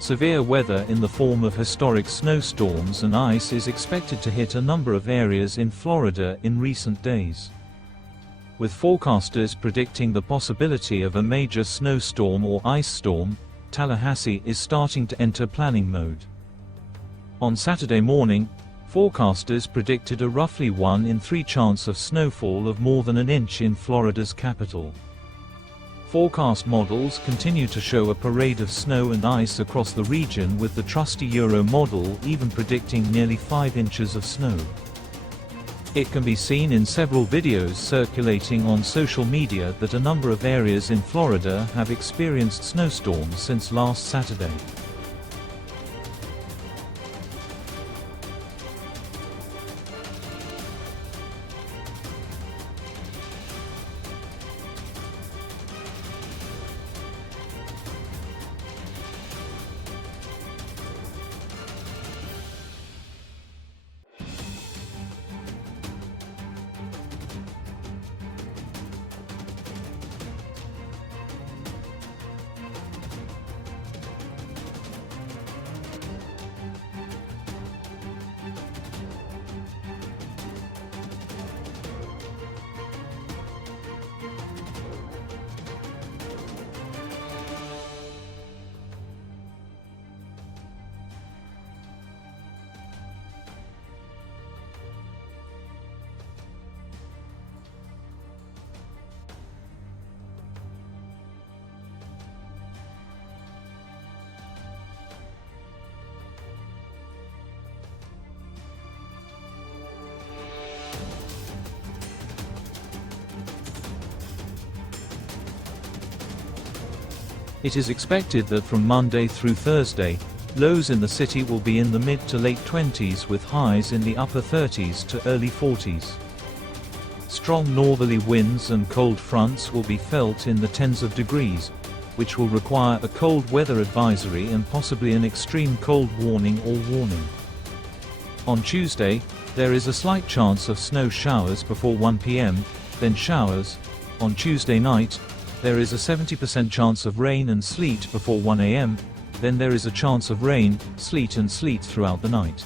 Severe weather in the form of historic snowstorms and ice is expected to hit a number of areas in Florida in recent days, with forecasters predicting the possibility of a major snowstorm or ice storm. Tallahassee is starting to enter planning mode. On Saturday morning, forecasters predicted a roughly 1 in 3 chance of snowfall of more than an inch in Florida's capital. Forecast models continue to show a parade of snow and ice across the region, with the trusty Euro model even predicting nearly 5 inches of snow. It can be seen in several videos circulating on social media that a number of areas in Florida have experienced snowstorms since last Saturday. It is expected that from Monday through Thursday, lows in the city will be in the mid to late 20s with highs in the upper 30s to early 40s. Strong northerly winds and cold fronts will be felt in the tens of degrees, which will require a cold weather advisory and possibly an extreme cold warning or warning. On Tuesday, there is a slight chance of snow showers before 1 p.m., then showers. On Tuesday night, there is a 70% chance of rain and sleet before 1 a.m., then there is a chance of rain, sleet and sleet throughout the night.